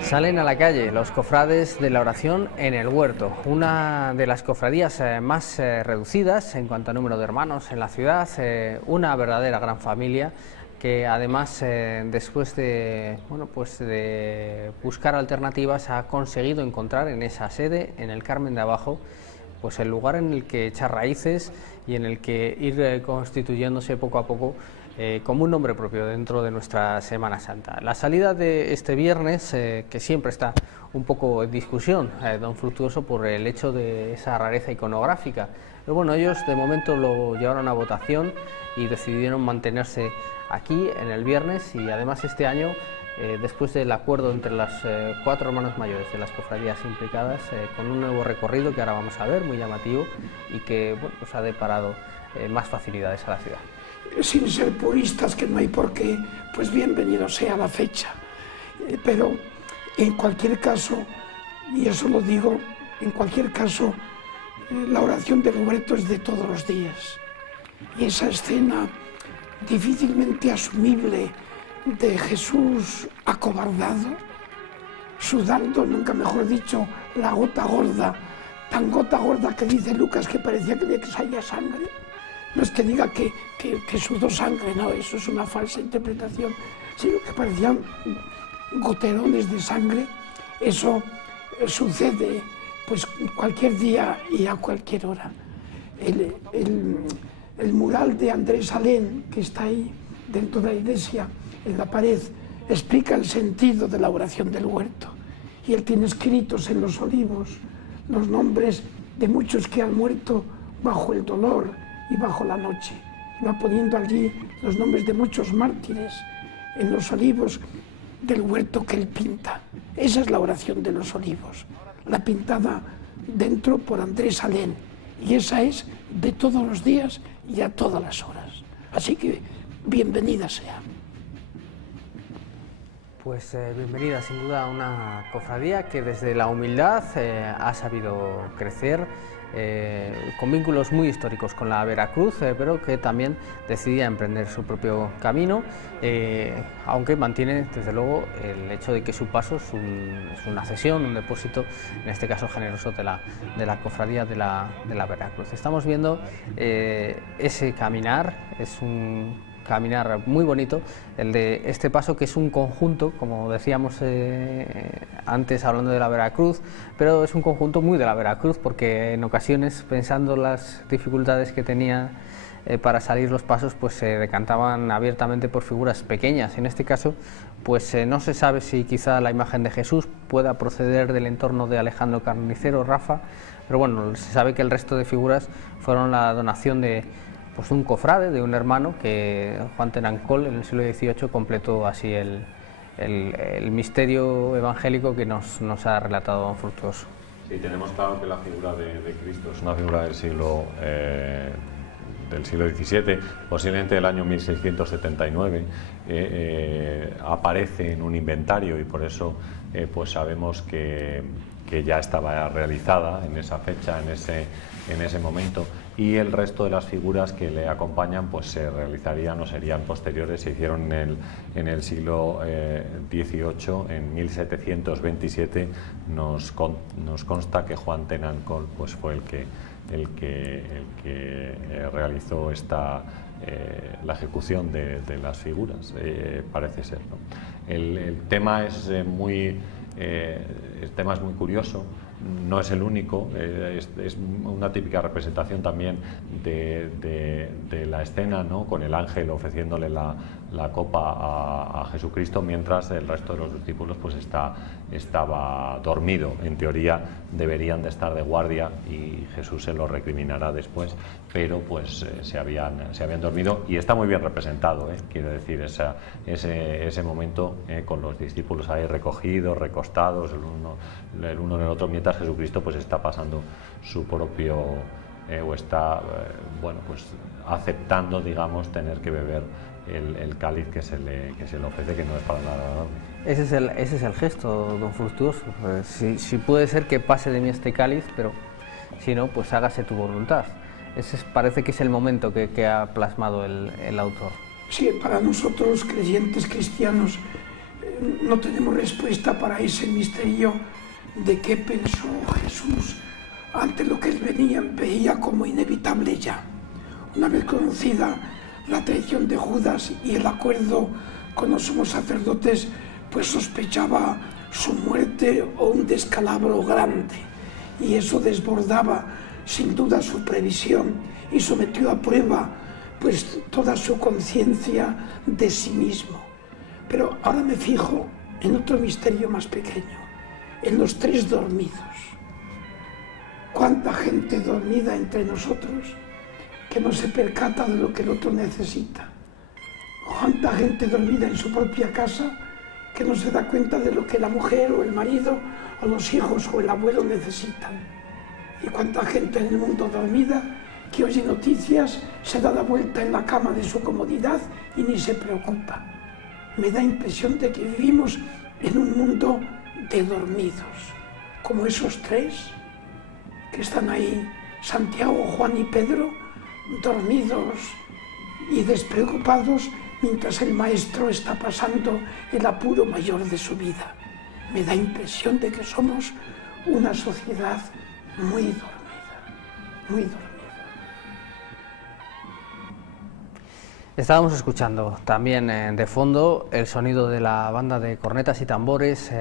Salen a la calle los cofrades de la oración en el huerto, una de las cofradías más reducidas en cuanto a número de hermanos en la ciudad, una verdadera gran familia que además después de, de buscar alternativas ha conseguido encontrar en esa sede, en el Carmen de Abajo, pues el lugar en el que echar raíces y en el que ir constituyéndose poco a poco como un nombre propio dentro de nuestra Semana Santa. La salida de este viernes, que siempre está un poco en discusión, don Fructuoso, por el hecho de esa rareza iconográfica, pero bueno, ellos de momento lo llevaron a votación y decidieron mantenerse aquí en el viernes, y además este año, después del acuerdo entre las 4 hermanos mayores de las cofradías implicadas, con un nuevo recorrido que ahora vamos a ver, muy llamativo, y que bueno, pues ha deparado más facilidades a la ciudad. Sin ser puristas, que no hay por qué, pues bienvenido sea la fecha. Pero en cualquier caso, y eso lo digo, en cualquier caso, la oración del huerto es de todos los días. Y esa escena difícilmente asumible de Jesús acobardado, sudando, nunca mejor dicho, la gota gorda, tan gota gorda que dice Lucas que parecía que le salía sangre. No es que diga que sudó sangre, no, eso es una falsa interpretación, sino que parecían goterones de sangre. Eso sucede pues cualquier día y a cualquier hora. El mural de Andrés Alén, que está ahí dentro de la iglesia, en la pared, explica el sentido de la oración del huerto. Y él tiene escritos en los olivos los nombres de muchos que han muerto bajo el dolor y bajo la noche. Va poniendo allí los nombres de muchos mártires en los olivos del huerto que él pinta. Esa es la oración de los olivos, la pintada dentro por Andrés Alén. Y esa es de todos los días y a todas las horas. Así que bienvenida sea. Pues bienvenida sin duda a una cofradía que desde la humildad ha sabido crecer, con vínculos muy históricos con la Veracruz, pero que también decidía emprender su propio camino, aunque mantiene desde luego el hecho de que su paso es una cesión, un depósito, en este caso generoso, de la cofradía de la Veracruz. Estamos viendo ese caminar, es un caminar muy bonito, el de este paso, que es un conjunto, como decíamos antes hablando de la Veracruz, pero es un conjunto muy de la Veracruz, porque en ocasiones, pensando las dificultades que tenía para salir los pasos, pues se decantaban abiertamente por figuras pequeñas. En este caso, pues no se sabe si quizá la imagen de Jesús pueda proceder del entorno de Alejandro Carnicero, Rafa, pero bueno, se sabe que el resto de figuras fueron la donación de un cofrade, de un hermano, que Juan Tenancol en el siglo XVIII completó así el misterio evangélico que nos ha relatado don Fructuoso. Sí, tenemos claro que la figura de Cristo es una figura del siglo XVII, posiblemente del año 1679, aparece en un inventario, y por eso pues sabemos que ya estaba realizada en esa fecha, en ese momento, y el resto de las figuras que le acompañan pues se realizarían o serían posteriores. Se hicieron en el siglo XVIII, en 1727 nos consta que Juan Tenancol pues fue el que realizó la ejecución de las figuras, parece ser, ¿no? El tema es muy curioso. No es el único, es una típica representación también de la escena, ¿no?, con el ángel ofreciéndole la copa a Jesucristo, mientras el resto de los discípulos pues estaba dormido. En teoría deberían de estar de guardia y Jesús se lo recriminará después, pero pues se habían dormido, y está muy bien representado, quiero decir, ese momento con los discípulos ahí recogidos, recostados, el uno en el otro, mientras Jesucristo pues está pasando su propio o está pues aceptando, digamos, tener que beber el cáliz que se le ofrece, que no es para nada agradable. Ese es el gesto, don Fructuoso. Si puede ser que pase de mí este cáliz, pero si no, pues hágase tu voluntad. ese parece que es el momento que ha plasmado el autor. Sí, para nosotros creyentes cristianos no tenemos respuesta para ese misterio de qué pensó Jesús ante lo que él veía como inevitable ya. Una vez conocida la traición de Judas y el acuerdo con los sumos sacerdotes, pues sospechaba su muerte o un descalabro grande, y eso desbordaba sin duda su previsión y sometió a prueba pues toda su conciencia de sí mismo. Pero ahora me fijo en otro misterio más pequeño, en los tres dormidos. ¿Cuánta gente dormida entre nosotros que no se percata de lo que el otro necesita? ¿Cuánta gente dormida en su propia casa que no se da cuenta de lo que la mujer o el marido o los hijos o el abuelo necesitan? ¿Y cuánta gente en el mundo dormida que oye noticias, se da la vuelta en la cama de su comodidad y ni se preocupa? Me da impresión de que vivimos en un mundo de dormidos, como esos tres que están ahí, Santiago, Juan y Pedro, dormidos y despreocupados mientras el maestro está pasando el apuro mayor de su vida. Me da impresión de que somos una sociedad muy dormida, muy dormida. Estábamos escuchando también de fondo el sonido de la banda de cornetas y tambores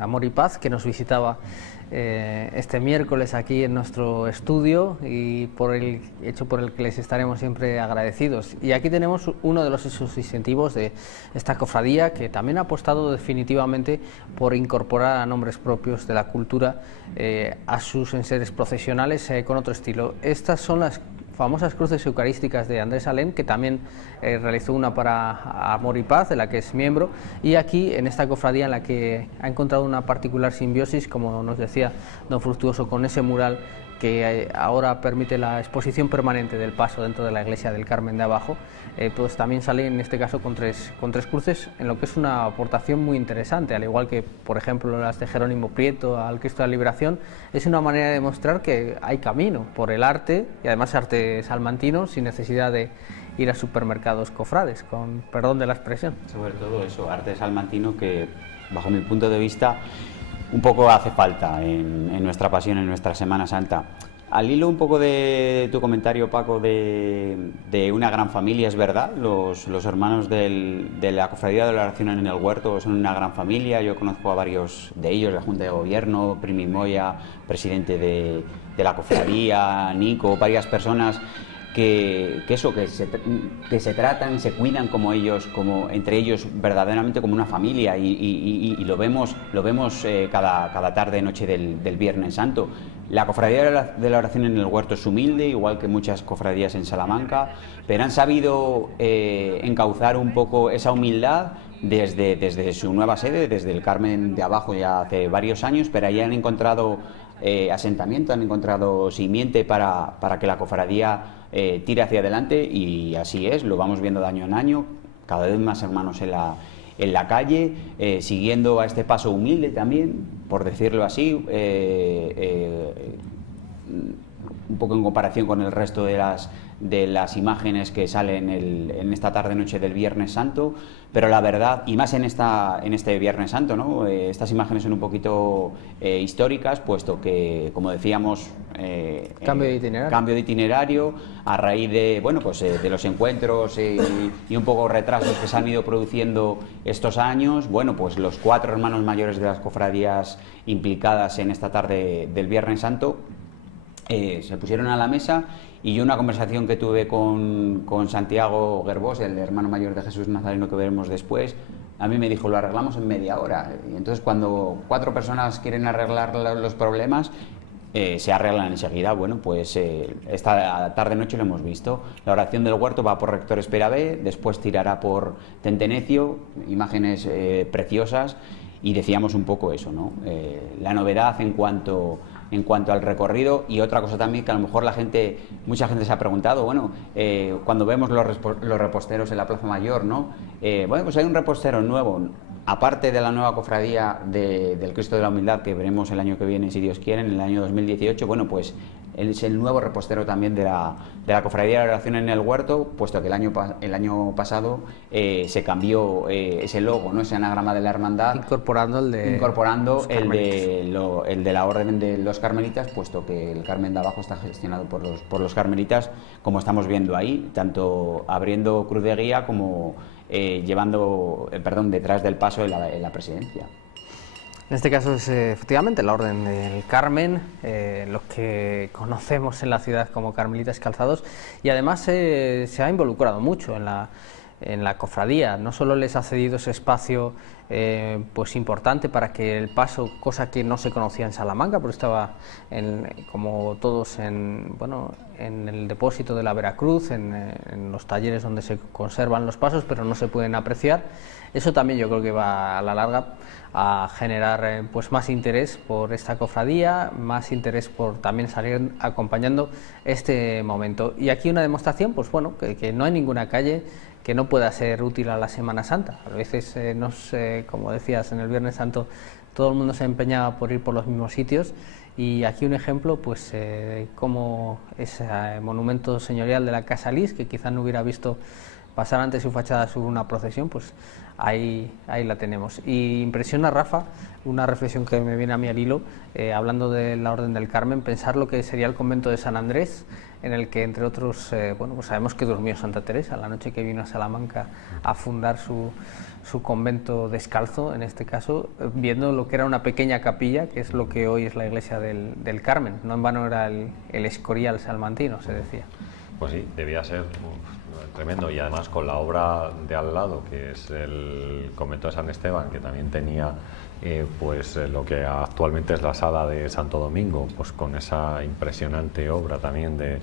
Amor y Paz, que nos visitaba este miércoles aquí en nuestro estudio, y por el hecho por el que les estaremos siempre agradecidos. Y aquí tenemos uno de los hechos distintivos de esta cofradía, que también ha apostado definitivamente por incorporar a nombres propios de la cultura a sus enseres procesionales con otro estilo. Estas son las famosas cruces eucarísticas de Andrés Alén, que también realizó una para Amor y Paz, de la que es miembro, y aquí en esta cofradía en la que ha encontrado una particular simbiosis, como nos decía don Fructuoso, con ese mural que ahora permite la exposición permanente del paso dentro de la iglesia del Carmen de abajo, pues también sale en este caso con tres cruces, en lo que es una aportación muy interesante, al igual que por ejemplo las de Jerónimo Prieto al Cristo de la Liberación. Es una manera de demostrar que hay camino por el arte, y además arte salmantino, sin necesidad de ir a supermercados cofrades, con perdón de la expresión. Sobre todo eso, arte salmantino que bajo mi punto de vista un poco hace falta en nuestra pasión, en nuestra Semana Santa. Al hilo un poco de tu comentario, Paco, de una gran familia, es verdad, los hermanos de la Cofradía de la Oración en el Huerto son una gran familia. Yo conozco a varios de ellos, la Junta de Gobierno, Primi Moya, presidente de la Cofradía, Nico, varias personas que se tratan, se cuidan como ellos, como entre ellos verdaderamente como una familia, y lo vemos cada tarde noche del Viernes Santo. La Cofradía de la Oración en el Huerto es humilde, igual que muchas cofradías en Salamanca, pero han sabido encauzar un poco esa humildad desde su nueva sede, desde el Carmen de abajo ya hace varios años, pero ahí han encontrado asentamiento, han encontrado simiente para que la cofradía tire hacia adelante, y así es, lo vamos viendo de año en año, cada vez más hermanos en la calle, siguiendo a este paso humilde también, por decirlo así, un poco en comparación con el resto de las imágenes que salen en esta tarde-noche del Viernes Santo, pero la verdad, y más en este Viernes Santo, ¿no? Estas imágenes son un poquito históricas, puesto que, como decíamos, cambio de itinerario a raíz de, bueno, pues, de los encuentros y un poco retrasos que se han ido produciendo estos años. Bueno, pues los 4 hermanos mayores de las cofradías implicadas en esta tarde del Viernes Santo se pusieron a la mesa, y yo una conversación que tuve con Santiago Gerbós, el hermano mayor de Jesús Nazareno que veremos después, a mí me dijo: lo arreglamos en media hora. Y entonces, cuando 4 personas quieren arreglar los problemas, se arreglan enseguida. Bueno, pues esta tarde-noche lo hemos visto. La oración del huerto va por Rector Espera B, después tirará por Tentenecio, imágenes preciosas, y decíamos un poco eso, ¿no? La novedad en cuanto al recorrido. Y otra cosa también que a lo mejor mucha gente se ha preguntado, bueno, cuando vemos los reposteros en la Plaza Mayor, ¿no? Bueno, pues hay un repostero nuevo, aparte de la nueva cofradía del Cristo de la Humildad, que veremos el año que viene, si Dios quiere, en el año 2018. Bueno, pues es el nuevo repostero también de la Cofradía de la Oración en el Huerto, puesto que el año pasado se cambió ese logo, ¿no? Ese anagrama de la hermandad, incorporando el de la Orden de los Carmelitas, puesto que el Carmen de abajo está gestionado por los carmelitas, como estamos viendo ahí, tanto abriendo cruz de guía como detrás del paso en la presidencia. En este caso es efectivamente la Orden del Carmen, los que conocemos en la ciudad como Carmelitas Calzados, y además se ha involucrado mucho en la cofradía. No solo les ha cedido ese espacio pues importante para que el paso, cosa que no se conocía en Salamanca, porque estaba como todos en el depósito de la Veracruz, en los talleres donde se conservan los pasos, pero no se pueden apreciar. Eso también yo creo que va a la larga a generar pues más interés por esta cofradía, más interés por también salir acompañando este momento. Y aquí una demostración, pues bueno, que no hay ninguna calle que no pueda ser útil a la Semana Santa. A veces, como decías, en el Viernes Santo todo el mundo se empeñaba por ir por los mismos sitios, y aquí un ejemplo, pues como ese monumento señorial de la Casa Lis, que quizás no hubiera visto pasar antes su fachada sobre una procesión, pues ahí la tenemos. Y impresiona, Rafa, una reflexión que me viene a mí al hilo, hablando de la Orden del Carmen, pensar lo que sería el convento de San Andrés, en el que, entre otros, pues sabemos que durmió Santa Teresa la noche que vino a Salamanca a fundar su convento descalzo, en este caso, viendo lo que era una pequeña capilla, que es lo que hoy es la iglesia del Carmen. No en vano era el Escorial salmantino, se decía. Pues sí, debía ser tremendo, y además con la obra de al lado, que es el convento de San Esteban, que también tenía lo que actualmente es la sala de Santo Domingo, pues con esa impresionante obra también del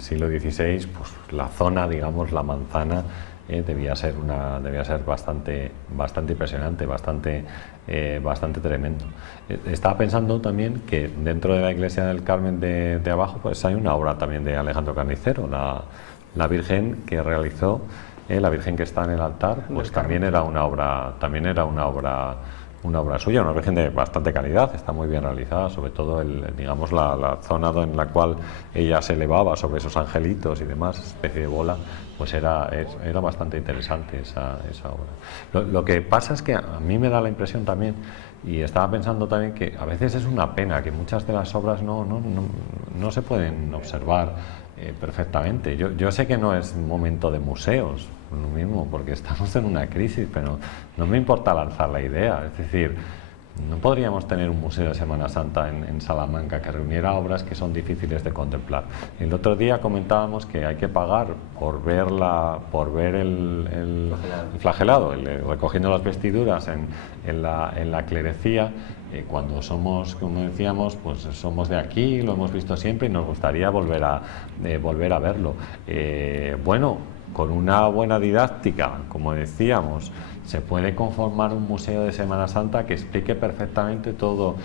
siglo XVI, pues la zona, digamos, la manzana, debía ser bastante impresionante, bastante tremendo. Estaba pensando también que dentro de la iglesia del Carmen de abajo, pues hay una obra también de Alejandro Carnicero, la Virgen que realizó, la Virgen que está en el altar, pues también era una obra suya, una Virgen de bastante calidad, está muy bien realizada, sobre todo la zona en la cual ella se elevaba sobre esos angelitos y demás, especie de bola, pues era bastante interesante esa obra. Lo que pasa es que a mí me da la impresión también, y estaba pensando también, que a veces es una pena que muchas de las obras no se pueden observar perfectamente. Yo sé que no es momento de museos, lo mismo, porque estamos en una crisis, pero no me importa lanzar la idea. Es decir, no podríamos tener un museo de Semana Santa en Salamanca que reuniera obras que son difíciles de contemplar. El otro día comentábamos que hay que pagar por ver el flagelado, recogiendo las vestiduras en la clerecía. Cuando somos, como decíamos, pues somos de aquí, lo hemos visto siempre y nos gustaría volver a verlo. Con una buena didáctica, como decíamos, se puede conformar un museo de Semana Santa que explique perfectamente todo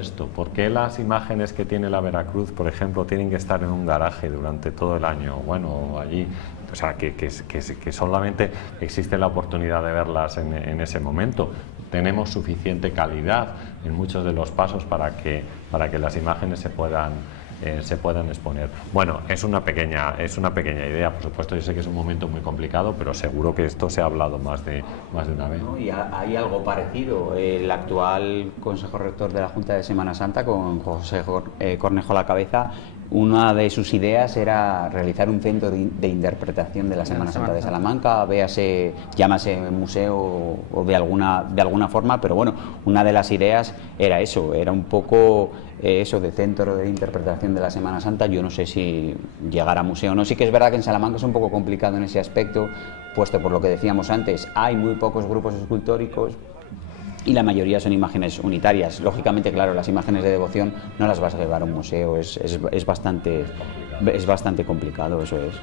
esto. ¿Por qué las imágenes que tiene la Veracruz, por ejemplo, tienen que estar en un garaje durante todo el año? Bueno, allí, o sea, que solamente existe la oportunidad de verlas en ese momento. Tenemos suficiente calidad en muchos de los pasos para que las imágenes se puedan exponer. Bueno, es una pequeña idea, por supuesto. Yo sé que es un momento muy complicado, pero seguro que esto se ha hablado más de una vez. Y hay algo parecido. El actual Consejo Rector de la Junta de Semana Santa, con José Cornejo a la cabeza, una de sus ideas era realizar un centro de interpretación de la Semana Santa de Salamanca, llámase museo o de alguna forma, pero bueno, una de las ideas era eso, era un poco eso de centro de interpretación de la Semana Santa. Yo no sé si llegar a museo o no. Sí que es verdad que en Salamanca es un poco complicado en ese aspecto, puesto por lo que decíamos antes, hay muy pocos grupos escultóricos y la mayoría son imágenes unitarias. Lógicamente, claro, las imágenes de devoción no las vas a llevar a un museo, es bastante complicado, eso es.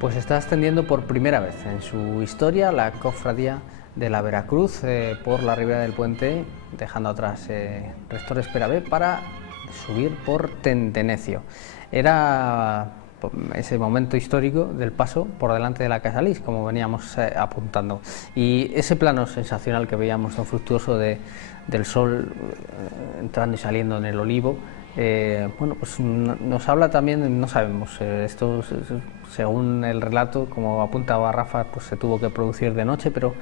Pues está extendiendo por primera vez en su historia la cofradía de la Veracruz por la ribera del puente, dejando atrás Rector Esperabé para subir por Tentenecio. Era ese momento histórico del paso por delante de la Casa Lis, como veníamos apuntando, y ese plano sensacional que veíamos tan fructuoso del sol entrando y saliendo en el olivo, bueno, pues nos habla también, no sabemos, esto según el relato, como apuntaba Rafa, pues se tuvo que producir de noche, pero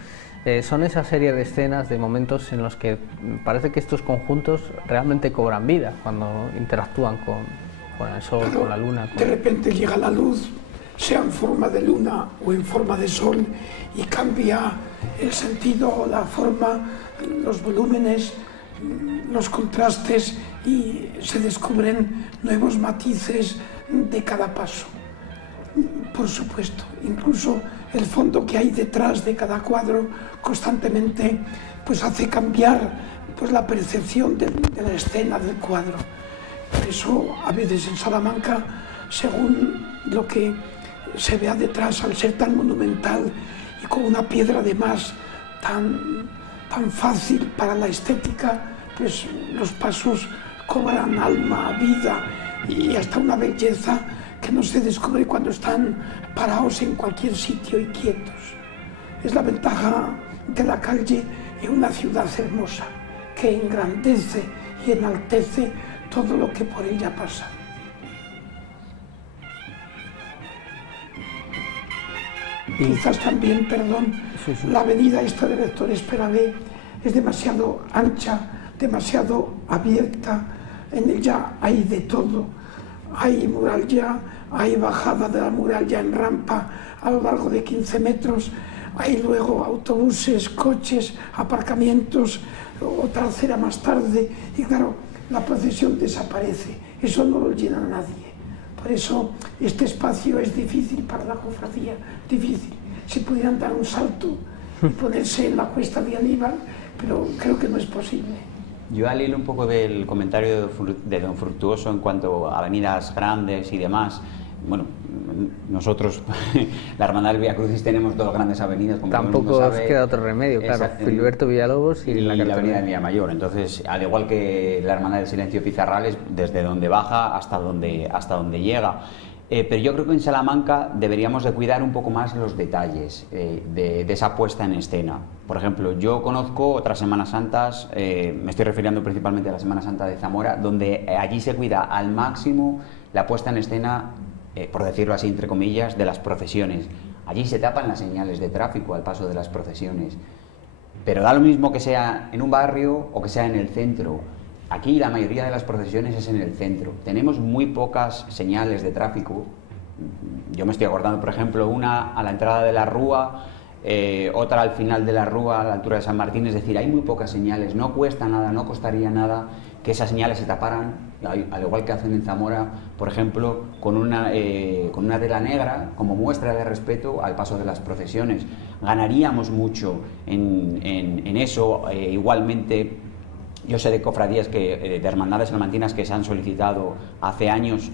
son esa serie de escenas, de momentos en los que parece que estos conjuntos realmente cobran vida cuando interactúan con el sol, claro, con la luna. De repente llega la luz, sea en forma de luna o en forma de sol, y cambia el sentido, la forma, los volúmenes, los contrastes, y se descubren nuevos matices de cada paso. Por supuesto, incluso el fondo que hay detrás de cada cuadro constantemente pues hace cambiar pues la percepción de la escena del cuadro. Por eso a veces en Salamanca, según lo que se vea detrás, al ser tan monumental y con una piedra además tan fácil para la estética, pues los pasos cobran alma, vida y hasta una belleza que no se descubre cuando están parados en cualquier sitio y quietos. Es la ventaja de la calle en una ciudad hermosa, que engrandece y enaltece todo lo que por ella pasa. Quizás también, perdón, la avenida esta de Héctor Esperabé es demasiado ancha, demasiado abierta, en ella hay de todo. Hay muralla, hay bajada de la muralla en rampa a lo largo de 15 metros, hay luego autobuses, coches, aparcamientos, otra acera más tarde, y claro, la procesión desaparece, eso no lo llena nadie. Por eso este espacio es difícil para la cofradía, difícil. Si pudieran dar un salto y ponerse en la cuesta de Aníbal, pero creo que no es posible. Yo al hilo un poco del comentario de don Fructuoso en cuanto a avenidas grandes y demás, bueno, nosotros, la Hermandad del Vía Crucis, tenemos dos grandes avenidas, como tampoco todo el mundo sabe. Queda otro remedio, claro, Filiberto Villalobos y la avenida Villamayor. Entonces, al igual que la Hermandad del Silencio Pizarrales, desde donde baja hasta donde llega. Pero yo creo que en Salamanca deberíamos de cuidar un poco más los detalles de esa puesta en escena. Por ejemplo, yo conozco otras Semanas Santas, me estoy refiriendo principalmente a la Semana Santa de Zamora, donde allí se cuida al máximo la puesta en escena, por decirlo así, entre comillas, de las procesiones. Allí se tapan las señales de tráfico al paso de las procesiones. Pero da lo mismo que sea en un barrio o que sea en el centro. Aquí la mayoría de las procesiones es en el centro. Tenemos muy pocas señales de tráfico. Yo me estoy acordando, por ejemplo, una a la entrada de la Rúa, otra al final de la Rúa, a la altura de San Martín. Es decir, hay muy pocas señales. No cuesta nada, no costaría nada que esas señales se taparan, al igual que hacen en Zamora, por ejemplo, con una tela negra como muestra de respeto al paso de las procesiones. Ganaríamos mucho en eso. Igualmente, yo sé de cofradías, de hermandades salmantinas que se han solicitado hace años,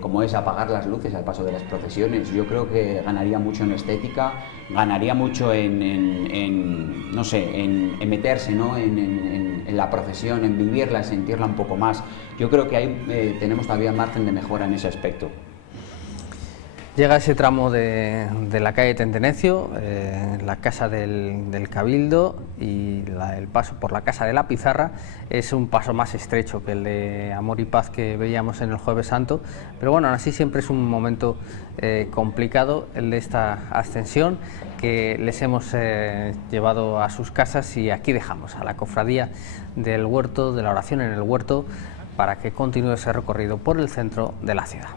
como es apagar las luces al paso de las procesiones. Yo creo que ganaría mucho en estética, ganaría mucho en no sé, en meterse, ¿no?, en la procesión, en vivirla, en sentirla un poco más. Yo creo que ahí tenemos todavía margen de mejora en ese aspecto. Llega ese tramo de la calle Tentenecio, la casa del Cabildo, y el paso por la casa de la Pizarra es un paso más estrecho que el de Amor y Paz que veíamos en el Jueves Santo, pero bueno, aún así siempre es un momento complicado el de esta ascensión, que les hemos llevado a sus casas, y aquí dejamos a la cofradía del Huerto, de la Oración en el Huerto, para que continúe ese recorrido por el centro de la ciudad.